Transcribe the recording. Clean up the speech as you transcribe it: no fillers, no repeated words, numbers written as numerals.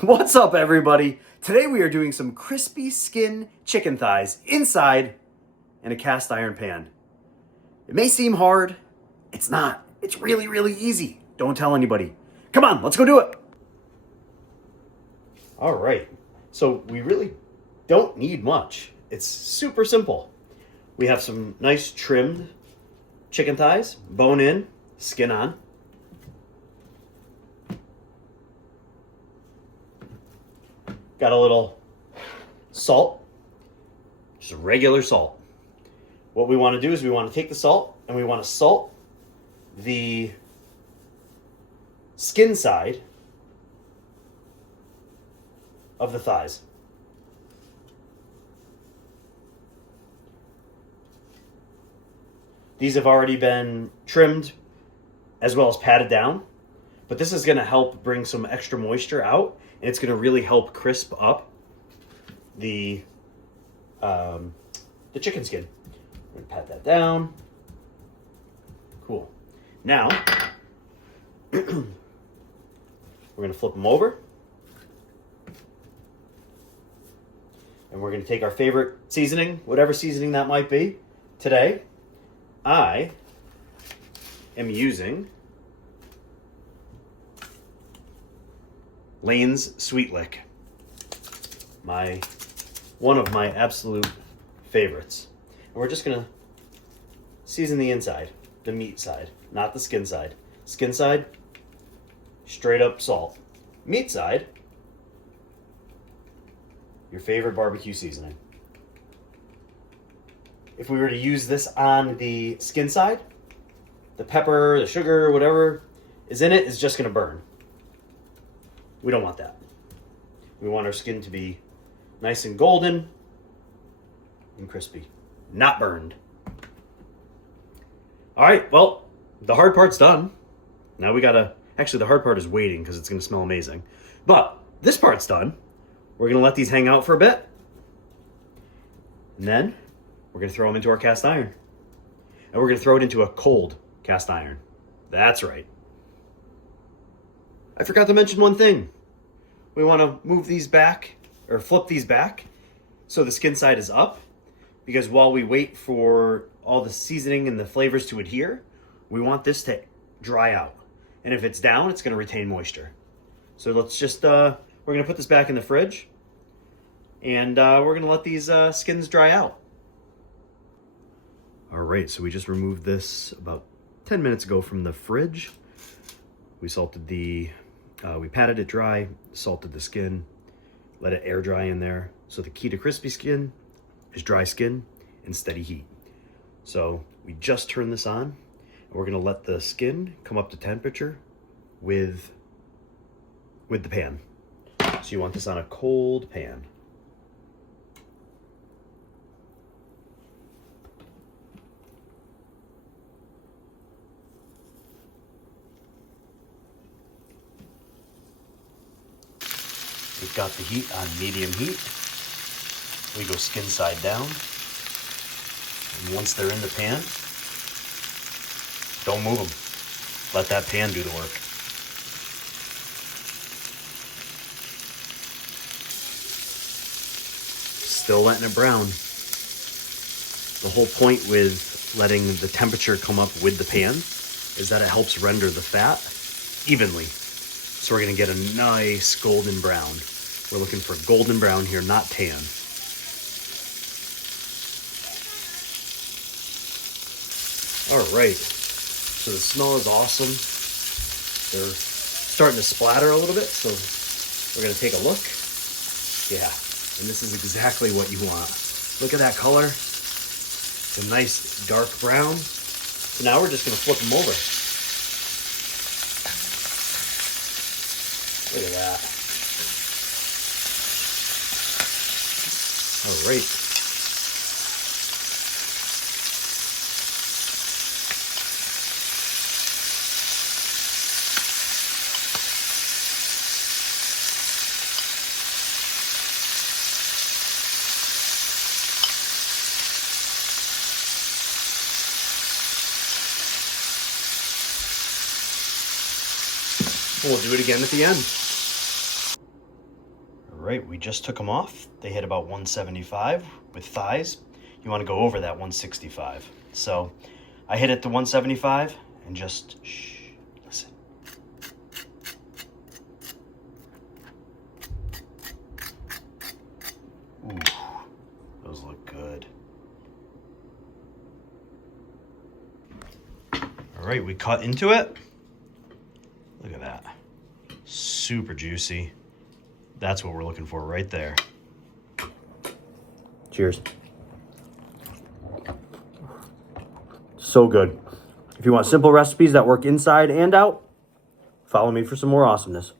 What's up, everybody? Today we are doing some crispy skin chicken thighs inside in a cast iron pan. It may seem hard. It's not. It's really, really easy. Don't tell anybody. Come on, let's go do it. All right. So we really don't need much. It's super simple. We have some nice trimmed chicken thighs, bone in, skin on. Got a little salt, just regular salt. What we want to do is we want to take the salt and we want to salt the skin side of the thighs. These have already been trimmed as well as patted down, but this is going to help bring some extra moisture out, and it's going to really help crisp up the chicken skin. We're going to pat that down. Cool. Now, we're going to flip them over. And we're going to take our favorite seasoning, whatever seasoning that might be. Today, I am using Lane's Sweet Lick. One of my absolute favorites. And we're just going to season the inside, the meat side, not the skin side. Skin side, straight up salt. Meat side, your favorite barbecue seasoning. If we were to use this on the skin side, the pepper, the sugar, whatever is in it is just going to burn. We don't want that. We want our skin to be nice and golden and crispy, not burned. All right, well, the hard part's done. Now actually the hard part is waiting because it's going to smell amazing. But this part's done. We're going to let these hang out for a bit. And then we're going to throw them into our cast iron. And we're going to throw it into a cold cast iron. That's right. I forgot to mention one thing. We want to move these back, or flip these back, so the skin side is up. Because while we wait for all the seasoning and the flavors to adhere, we want this to dry out. And if it's down, it's going to retain moisture. So let's just, we're going to put this back in the fridge. And we're going to let these skins dry out. All right, so we just removed this about 10 minutes ago from the fridge. We we patted it dry, salted the skin, let it air dry in there. So the key to crispy skin is dry skin and steady heat. So we just turned this on, and we're gonna let the skin come up to temperature with the pan. So you want this on a cold pan. We've got the heat on medium heat. We go skin side down. And once they're in the pan, don't move them. Let that pan do the work. Still letting it brown. The whole point with letting the temperature come up with the pan is that it helps render the fat evenly. So we're going to get a nice golden brown. We're looking for golden brown here, not tan. All right, so the smell is awesome. They're starting to splatter a little bit, so we're going to take a look. Yeah, and this is exactly what you want. Look at that color. It's a nice dark brown. So now we're just going to flip them over. Look at that. All right. We'll do it again at the end. right, we just took them off. They hit about 175 with thighs. You want to go over that 165. So I hit it to 175 and just listen. Ooh, those look good. All right, we cut into it. Look at that. Super juicy. That's what we're looking for right there. Cheers. So good. If you want simple recipes that work inside and out, follow me for some more awesomeness.